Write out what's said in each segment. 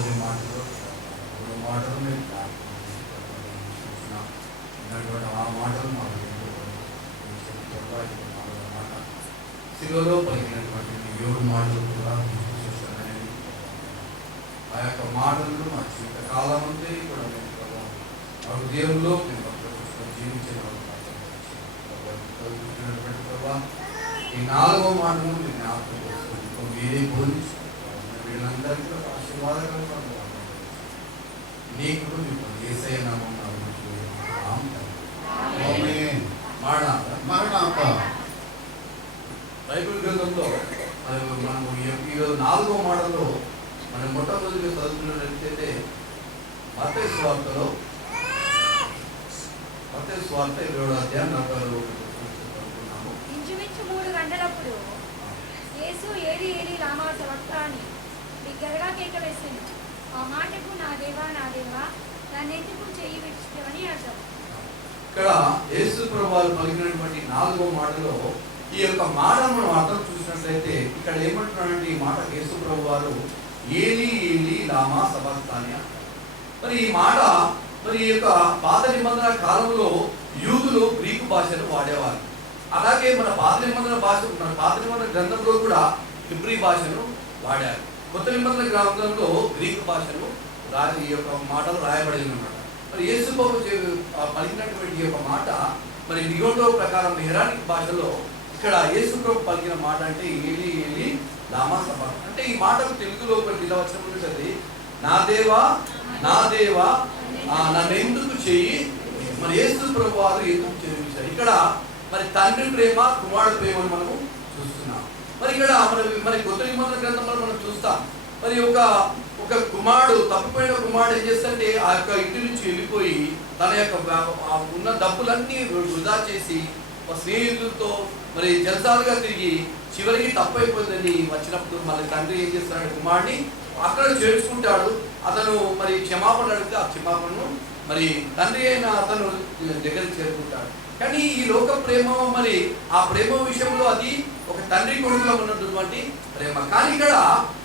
మొదటి మాటలో మూడో మాటలు మేము ఆ మాటలు మాకు మాట శిలువలో పలికినటువంటి 7 మాటలు కూడా చూస్తున్నాయని ఆ యొక్క మాటలను మా జీవిత కాలం అంతా కూడా మేము మా హృదయంలో మేము జీవించిన ఈ 4వ మాటను మీరు జ్ఞాపకం చేసుకోండి. మీరే బోధించు వీళ్ళందరికీ ఆశీర్వాదకరంగా నీకు యేసయ్య నామం బైబిల్ గ్రంథంలో మనము ఈ 4వ మాటలో మనం మొట్టమొదటిగా చదువుతున్నట్లయితే మత్తయి సువార్తలో మత్తయి సువార్త 27వ అధ్యాయం 40వ చదువుకున్నాము. ఇంచుమించు 3 గంటలప్పుడు యేసు ఏలి ఏలి లామా సబక్తాని బిగ్గరగా కేక వేసింది. ఆ మాటకు నా దేవా నన్నెందుకు చెయ్యి విడిచితివని అర్థం. ఇక్కడ యేసు ప్రభువు పలికినటువంటి 4వ మాటలో ఈ యొక్క మాటను మనం అర్థం చూసినట్లయితే ఇక్కడ ఏమంటున్నాడంటే ఈ మాట యేసు ప్రభువు ఏలి ఏలి లామా సబక్తాని. మరి ఈ మాట మరి ఈ యొక్క పాత నిబంధన కాలంలో యూదులు గ్రీకు భాషను వాడేవారు. అలాగే మన పాత నిబంధన గ్రంథంలో కూడా హిబ్రీ భాషను వాడారు. కొత్త నిబంధన గ్రంథంలో గ్రీకు భాషను ఈ యొక్క మాటలు రాయబడింది అన్నమాట. మరి యేసు ప్రభువు పలికినటువంటి ఈ యొక్క మాట మరి నిఘంటువ ప్రకారం హెరానిక్ భాషలో ఇక్కడ యేసు ప్రభు పలికిన మాట అంటే ఏలి ఏలి లామా సబక్తాని. అంటే ఈ మాటకు తెలుగులో ఇలా వచ్చినప్పుడు నా దేవా నన్ను ఎందుకు చెయ్యి. మరి యేసు ప్రభు వారు ఎందుకు చెల్లించారు. ఇక్కడ మరి తండ్రి ప్రేమ కుమారుడు ప్రేమను మనము చూస్తున్నాం. మరి ఇక్కడ మరి కొత్త నిబంధన గ్రంథంలో మనం చూస్తాం. మరి ఒక కుమారుడు తప్పిపోయిన కుమారుడు ఏం చేస్తుంటే ఆ యొక్క ఇంటి నుంచి వెళ్ళిపోయి తన యొక్క ఉన్న డబ్బులన్నీ వృధా చేసి స్నేహితులతో మరి జలసాలుగా తిరిగి చివరికి తప్పైపోయిందని వచ్చినప్పుడు మళ్ళీ తండ్రి ఏం చేస్తున్నాడు, కుమారుడిని అక్కడ చేర్చుకుంటాడు. అతను మరి క్షమాపణ అడిగితే ఆ క్షమాపణను మరి తండ్రి అయిన అతను దగ్గరికి చేరుకుంటాడు. కానీ ఈ లోక ప్రేమ మరి ఆ ప్రేమ విషయంలో అది ఒక తండ్రి కొడుకులో ఉన్నటువంటి ప్రేమ. కానీ ఇక్కడ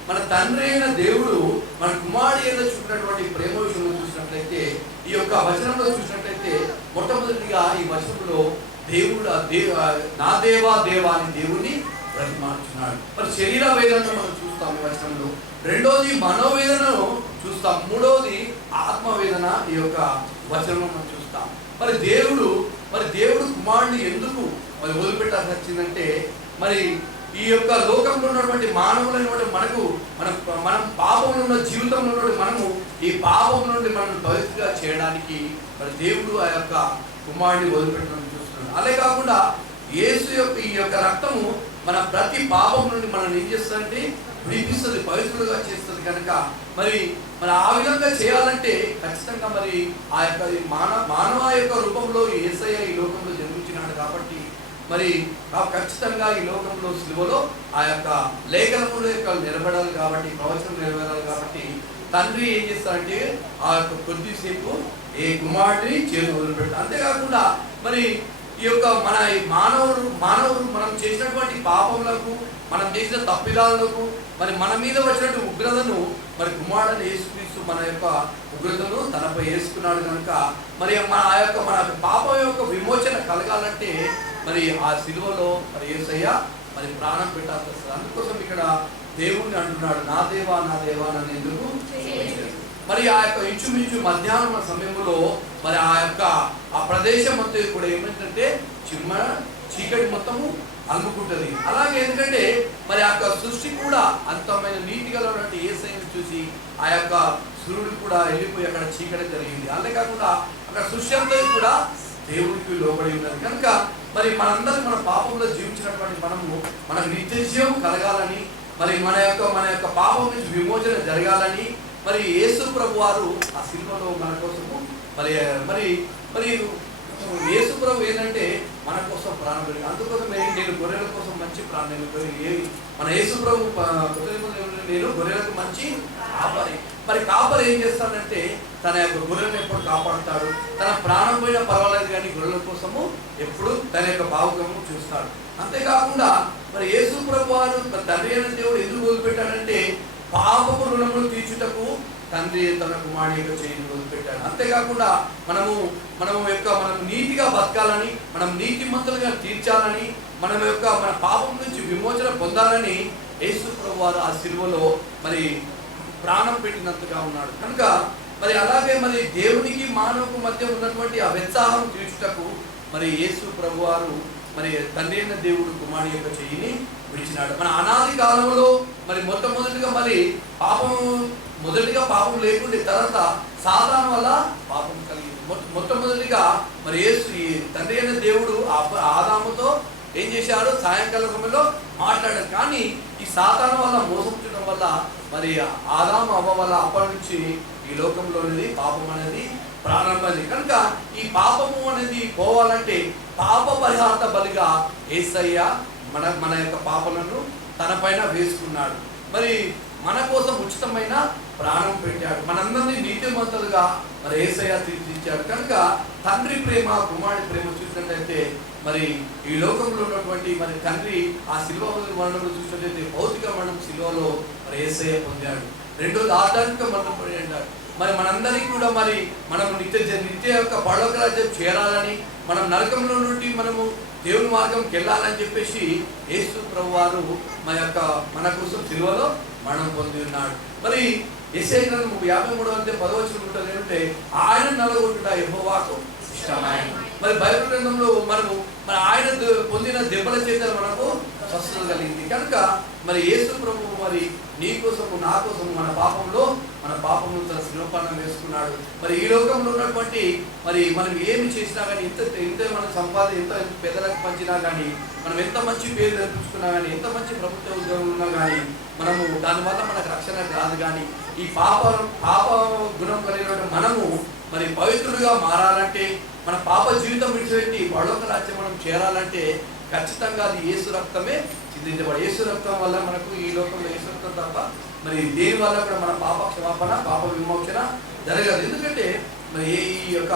మన తండ్రి అయిన దేవుడు మన కుమారుడు ఏదో చూపినటువంటి ప్రేమ విషయంలో చూసినట్లయితే ఈ యొక్క వచనంలో చూసినట్లయితే మొట్టమొదటిగా ఈ వచనంలో దేవుడు నా దేవా అని దేవుడిని ప్రతిమానుచున్నాడు. మరి శరీర వేదనను మనం చూస్తాం ఈ వచనంలో. రెండోది మనోవేదనను చూస్తాం. మూడోది ఆత్మవేదన ఈ యొక్క వచనంలో మనం చూస్తాం. మరి దేవుడు కుమారుడిని ఎందుకు మరి వదిలిపెట్టాల్సి వచ్చిందంటే మరి ఈ యొక్క లోకంలో ఉన్నటువంటి మానవులైనటువంటి మనం పాపంలో ఉన్న జీవితంలో ఉన్నటువంటి మనము ఈ పాపం నుండి మనం పవిత్రంగా చేయడానికి మరి దేవుడు ఆ యొక్క కుమారుడిని వదిలిపెట్టడం చూస్తున్నాడు. అదే కాకుండా యేసు యొక్క ఈ యొక్క రక్తము మన ప్రతి పాపం నుండి మనం ఏం చేస్తుందంటే విడిపిస్తుంది, పవిత్రులుగా చేస్తుంది. కనుక మరి ఆ విధంగా చేయాలంటే ఖచ్చితంగా మరి ఆ యొక్క మానవ యొక్క రూపంలో యేసయ్య ఈ లోకంలో జన్మించినాడు కాబట్టి మరి ఖచ్చితంగా ఈ లోకంలో సిలువలో ఆ యొక్క లేఖనముల యొక్క నిలబడాలి కాబట్టి, ప్రవచనం నెరవేరాలి కాబట్టి తండ్రి ఏం చేస్తారంటే ఆ యొక్క కొద్దిసేపు ఏ కుమారుడిని చేతి వదిలిపెడతారు. అంతేకాకుండా మరి ఈ యొక్క మన మానవుడు మనం చేసినటువంటి పాపములకు, మనం చేసిన తప్పిదాలకు, మరి మన మీద వచ్చినటువంటి ఉగ్రతను మరి కుమారుడు యేసుక్రీస్తు మన యొక్క ఉగ్రతను తనపై వేసుకున్నాడు. కనుక మరి మన పాపం యొక్క విమోచన కలగాలంటే మరి ఆ సిలువలో మరి యేసయ్య మరి ప్రాణం పెట్టాల్సి వస్తుంది. అందుకోసం ఇక్కడ దేవుణ్ణి అంటున్నాడు, నా దేవా నన్ను ఎందుకు. మరి ఆ యొక్క ఇంచుమించు మధ్యాహ్నం సమయంలో మరి ఆ ప్రదేశం అంతా కూడా ఏమిటంటే చీకటి మొత్తము అలుముకుంటుంది. అలాగే ఎందుకంటే మరి ఆ యొక్క సృష్టి కూడా అంతమైన నీటిగా ఉన్నటువంటి యేసయ్యను చూసి ఆ యొక్క సూర్యుడు కూడా వెళ్ళిపోయి అక్కడ చీకటి జరిగింది. అంతేకాకుండా అక్కడ సృష్టి అంతా కూడా దేవుడికి లోబడి ఉన్నది. కనుక మరి మనందరం మన పాపంలో జీవించినటువంటి మనకు నిత్యజీవం కలగాలని, మరి మన యొక్క పాపం నుంచి విమోచన జరగాలని మరి యేసు ప్రభు వారు ఆ సిలువలో మన కోసము మరి యేసు ప్రభు ఏంటంటే మన కోసం ప్రాణం పెరిగి, అందుకోసం నేను గొర్రెల కోసం మంచి ప్రాణం మన యేసు ప్రభు నేను గొర్రెలకు మంచి కాపరి. మరి కాపరి ఏం చేస్తాడంటే తన యొక్క గొర్రెలను ఎప్పుడు కాపాడుతాడు. తన ప్రాణం పోయినా పర్వాలేదు కానీ గొర్రెల కోసము ఎప్పుడు తన యొక్క భావుకము చూస్తాడు. అంతేకాకుండా మరి యేసు ప్రభు వారు తండ్రి అయిన దేవుడు ఎందుకు వదిలిపెట్టాడంటే పాపపు రుణములు తీర్చుటకు తండ్రి తన కుమారుని యొక్క చేయిని వదిలిపెట్టాడు. అంతేకాకుండా మనము నీతిగా బతకాలని, మనం నీతిమంతులుగా తీర్చాలని, మన పాపం నుంచి విమోచన పొందాలని యేసు ప్రభువారు ఆ సిలువలో మరి ప్రాణం పెట్టినంతగా ఉన్నాడు. కనుక మరి అలాగే మరి దేవునికి మానవుకు మధ్య ఉన్నటువంటి ఆ వ్యత్సాహం తీర్చుటకు మరి యేసు ప్రభువారు మరి తండ్రి అయిన దేవుడు కుమారుని యొక్క చెయ్యిని విడిచినాడు. మన అనాది కాలంలో మరి మొదటిగా పాపం లేకుండే, తర్వాత సాతాను వల్ల పాపం కలిగింది. మొట్టమొదటిగా మరి యేసు తండ్రి అయిన దేవుడు ఆదాముతో ఏం చేశాడు? సాయంకాల సమయంలో మాట్లాడాడు. కానీ ఈ సాతాను వల్ల మోసపుచ్చడం వల్ల మరి ఆదాము అవ్వ వల్ల అప్పటి నుంచి ఈ లోకంలో అనేది పాపం అనేది ప్రారంభమైంది. కనుక ఈ పాపము అనేది పోవాలంటే పాప పరిహార బలిగా యేసయ్య మన యొక్క పాపలను తన పైన వేసుకున్నాడు. మరి మన కోసం ఉచితమైన ప్రాణం పెట్టాడు. మనందరినీ నీతిమంతులుగా మరి యేసయ్య తీర్చిదిద్దాడు. కనుక తండ్రి ప్రేమ కుమారుడి ప్రేమ చూసినట్లయితే మరి ఈ లోకంలో ఉన్నటువంటి మరి తండ్రి ఆ శిలువ మరణంలో చూసినట్లయితే భౌతిక మరణం శిలువలో మరి యేసయ్య పొందాడు. రెండోది ఆధ్యాత్మిక మరణం పొందాడు. మరి మనందరికీ కూడా మరి మనం నిత్య యొక్క పరలోక రాజ్యం చేరాలని, మనం నరకంలో నుండి మనము దేవుని మార్గంకి వెళ్ళాలని చెప్పేసి యేసు ప్రభువారు మన కోసం శిలువలో మరణం పొంది ఉన్నాడు. మరి యెషయా గ్రంథం 53:10 ఉంటుంది ఏంటంటే ఆయన నలగొట్టుట యెహోవాకు ఇష్టమైన. మరి బైబిల్ గ్రంథంలో మరి ఆయన పొందిన దెబ్బల చేత మనకు స్వస్థత కలిగింది. కనుక మరి యేసు ప్రభువు మరి నీ కోసము నా కోసము మన పాపంలో తన శిలువపానం వేసుకున్నాడు. మరి ఈ లోకంలో ఉన్నటువంటి మరి మనం ఏమి చేసినా కానీ ఎంత మన సంపాదన ఎంత పెద్దలకు పంచినా కానీ, మనం ఎంత మంచి పేరు తెప్పించుకున్నా కానీ, ఎంత మంచి ప్రభుత్వ ఉద్యోగం ఉన్నా కానీ మనము దానివల్ల మనకు రక్షణ రాదు. కానీ ఈ పాప గుణం కలిగిన మనము మరి పవిత్రుడిగా మారాలంటే, మన పాప జీవితం విడిచిపెట్టి పరలోక రాజ్యం మనం చేరాలంటే ఖచ్చితంగా అది యేసు రక్తమే చిందించబడి, యేసు రక్తం వల్ల మనకు ఈ లోకంలో యేసు రక్తం తప్ప మరి దేని వల్ల కూడా మన పాప క్షమాపణ, పాప విమోచన జరగదు. ఎందుకంటే మరి ఈ యొక్క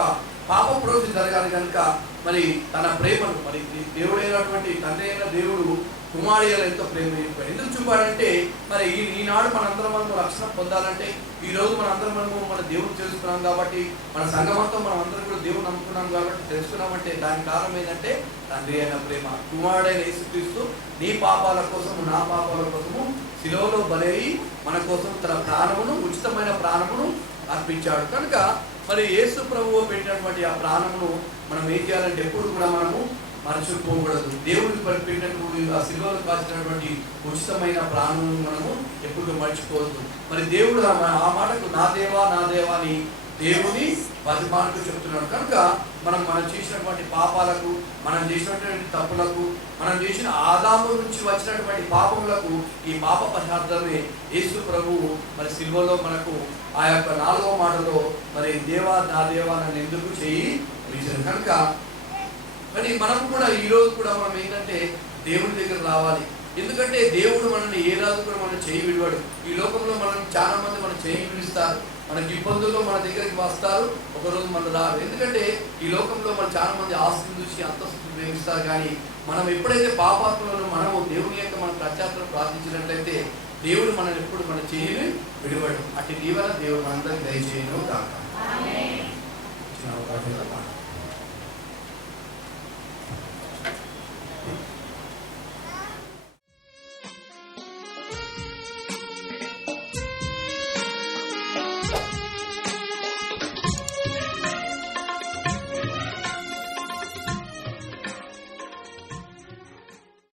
పాప ప్రోక్షణ జరగాలి. కనుక మరి తన ప్రేమను మరి దేవుడైనటువంటి తండ్రి అయిన దేవుడు కుమారుడు ఎంతో ప్రేమ ఎందుకు చూపాడంటే మరి ఈనాడు మనందరం మనము రక్షణ పొందాలంటే, ఈ రోజు మనందరం మన దేవుడు తెలుసుకున్నాం కాబట్టి, మన సంఘమంతా మనం అందరం కూడా దేవుడు నమ్ముకున్నాం కాబట్టి తెలుసుకున్నామంటే దానికి కారణం ఏంటంటే తండ్రి అయిన ప్రేమ. కుమారుడైన యేసుక్రీస్తు నీ పాపాల కోసము నా పాపాల కోసము శిలువలో బలై మన కోసం తన ప్రాణమును, ఉచితమైన ప్రాణమును అర్పించాడు. కనుక మరి యేసు ప్రభువు పెట్టినటువంటి ఆ ప్రాణమును మనం ఏం చేయాలంటే ఎప్పుడు కూడా మనము మరచిపోకూడదు. దేవుడికి పెట్టినటువంటి ఆ శిలువలో కాల్చినటువంటి ఉచితమైన ప్రాణమును మనము ఎప్పుడు మర్చిపోవద్దు. మరి దేవుడు ఆ మాటకు నా దేవా నా దేవా అని దేవుని 10 మార్లు చెప్తున్నాడు. కనుక మనం చేసినటువంటి పాపాలకు, మనం చేసినటువంటి తప్పులకు, మనం చేసిన ఆదాము నుంచి వచ్చినటువంటి పాపములకు ఈ పాప పరిహార్థమే యేసు ప్రభువు మరి శిలువలో మనకు ఆ యొక్క 4వ మాటలో మరి దేవా నా దేవా నన్ను ఎందుకు చేయి విడిచారు. కనుక మరి మనం కూడా ఈరోజు కూడా మనం ఏంటంటే దేవుని దగ్గర రావాలి. ఎందుకంటే దేవుడు మనల్ని ఏ రాజు కూడా మనం చేయి విడివాడు. ఈ లోకంలో మనం చాలా మంది మనం చేయి విడిస్తారు, మనకి ఇబ్బందుల్లో మన దగ్గరికి వస్తారు, ఒకరోజు మనం రారు. ఎందుకంటే ఈ లోకంలో మనం చాలా మంది ఆస్తిని చూసి అంతస్తుని ప్రేమిస్తారు. కానీ మనం ఎప్పుడైతే పాపాత్మలను మనము దేవుని యొక్క మన ప్రత్యాత్మను ప్రార్థించినట్లయితే దేవుడు మనల్ని ఎప్పుడు మన చేయిని విడివాడు. అటు దీవెన దేవుడు మనందరికీ దయచేయను కాక.